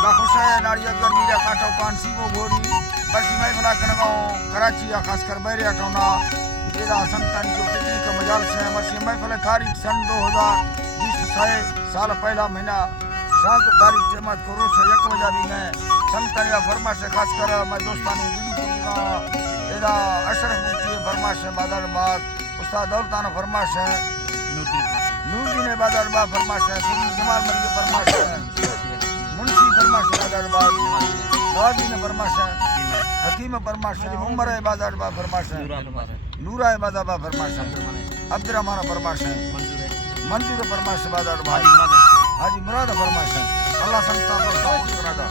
Husain Arya Garmira Kato Kansi Go Gori Persimai Falakanago Karachi खास कर बैरिया टोना तेरा संतान जो कितने का मजाल से मसीह फल तारीख सन 2020 साल पहला महीना 7 तारीख जमात करो से 1 बजा भी मैं संतान या फरमा से खास कर मैं दोस्तानी वीडियो तेरा अशरफ मुफ्ती फरमा से बादरबाद उस्ताद दौलताना फरमा से नूरदीन बादरबाद फरमा से सुनी जमाल मरी फरमा से मुंशी फरमा से बादरबाद नवाबीन फरमा से हकीम फरमा से उमर बादरबाद फरमा से नूरा बादरबाद फरमा से अब्दुर्रहमान फरमा से मंजूर फरमा से बादरबाद हाजी मुराद फरमा से अल्लाह संतान पर सपोर्ट करागा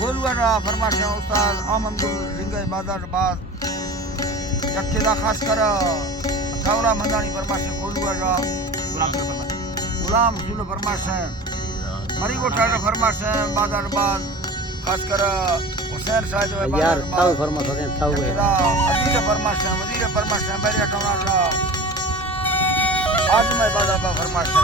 गोलुआ फरमा से उस्ताद आमंदुल रिंगे बादरबाद यक्केदा खास कर कावला मंदानी फरमा से गोलुआ गुलाम रसूल फरमा से मरी गोटाड़ा फरमा से बादरबाद खास कर हुसैन शाह जो है यार ताऊ फरमा सके ताऊ है वजीर फरमा से बैरिया टोना आज मैं बादरबाद फरमा से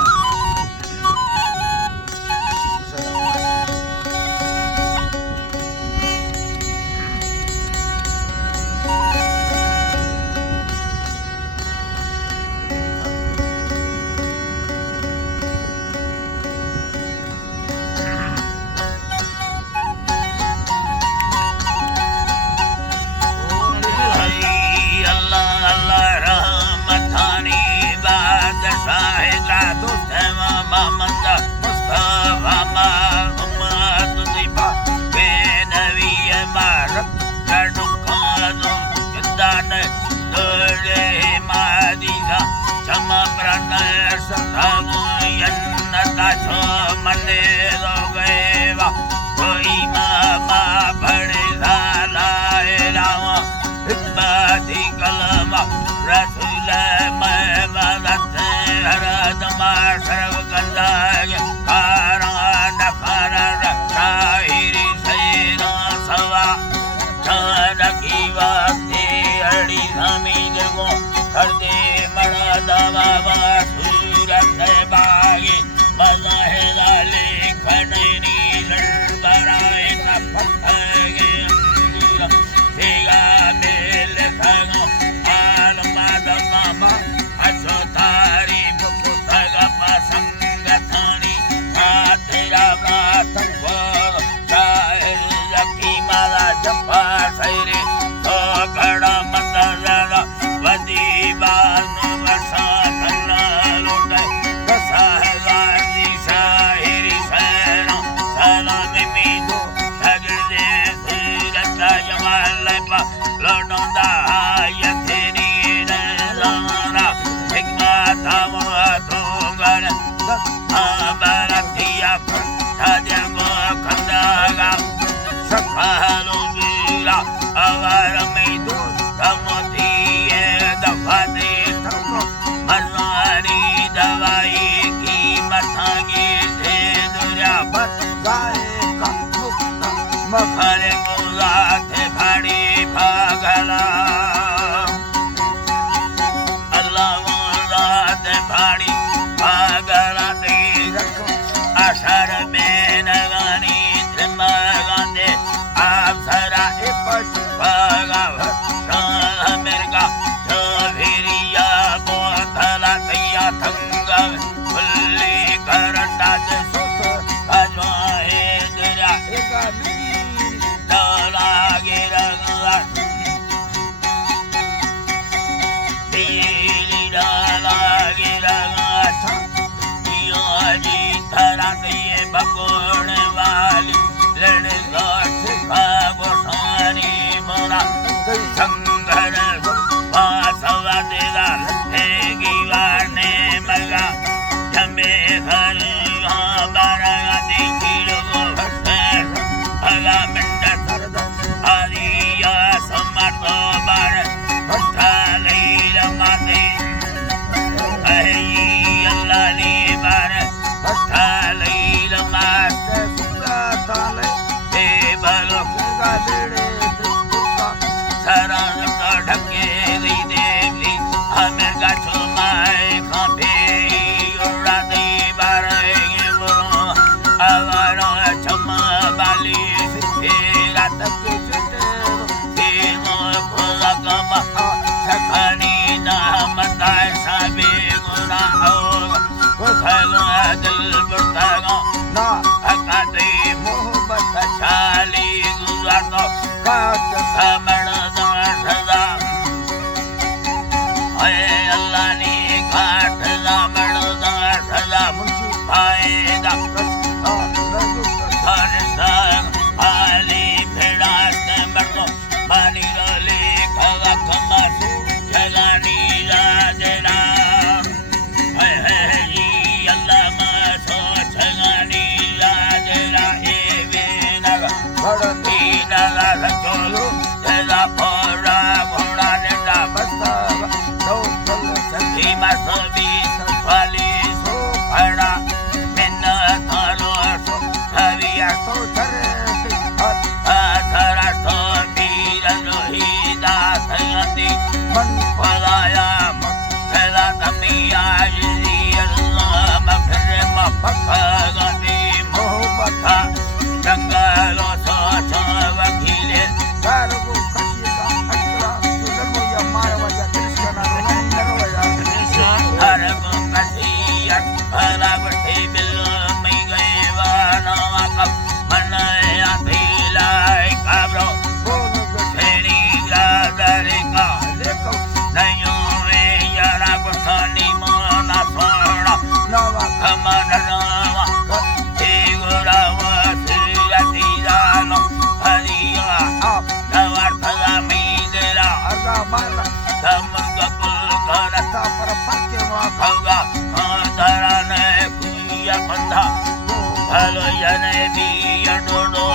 भलो जनबी अडोडो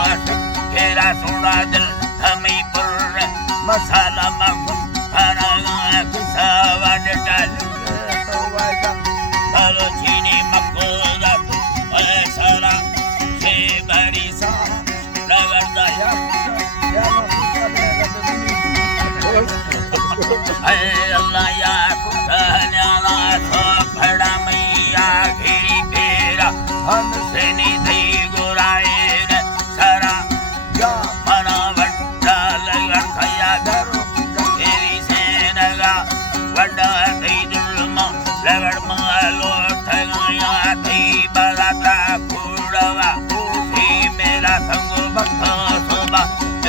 केरा सोना दिल हमें पुर मसाला मगुन खाना किसावा डल भलो चीनी मकोदा ऐसा से बड़ी सा लगता है अल्लाह या कुताना तो खड़ा मैया घिरी फेरा हमसे निधि गुराए सारा या मना वड्डा लगन खया दरो तेरी सेनगा वड्डा थी दुल्मा लगन मालो ठगया थी बराता कुड़वा ही मेरा संगो भक्तो सोबा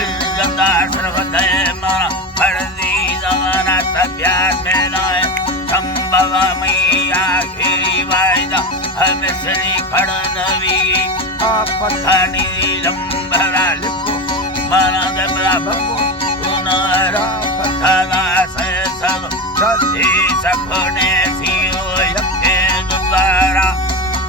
इल्लता सर्वदे मरा फर्जी जमाना प्यार मेला है संभव मैया घिरी वायदा हम श्री खड़नवी आपथानी लंबरा लिखो मना दबरा भगो सुनारा पथाना से सब सती सखने सियो यके दुबारा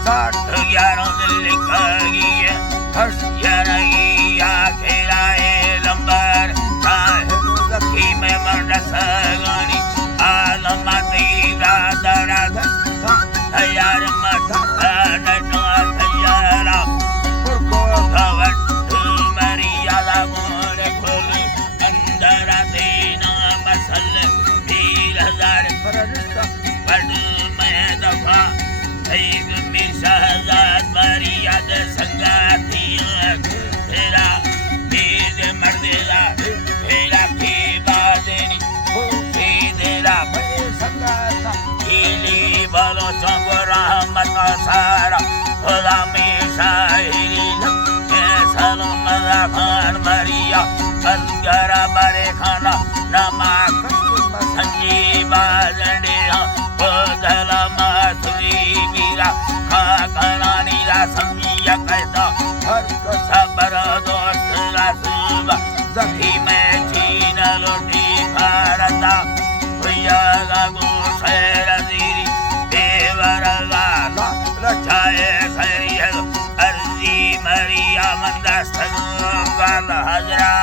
60-11 दिल लिखगी है हर्ष यरगी आखिराए लंबर साहिब जखी में मर्द सगनी आलमती राधा राधा तैयार मथा नटो तैयारा पुरको भवट मरियादा मोर खोली अंदर देना मसल 1000 फरिश्ता बड़ में दफा एक मिशहजाद मरियाद संगातियां तेरा बीज मर्देगा तेरा की बादेनी तेरा बड़े संगाता इली बालो चंगो रहमत सारा खुदा में शायरी लगे सलाम खान मरिया असगरा बरे खाना नमक संजीवा जड़िया बदला माथुरी मीरा खाना नीला समिया कहता हर सबर दोस्त रसूबा जखी में छीन लोटी भारता भैया गागो शहर जीरी देवर गाला रचाए खैरियत अर्जी मरिया मंदस्त गाल हजरा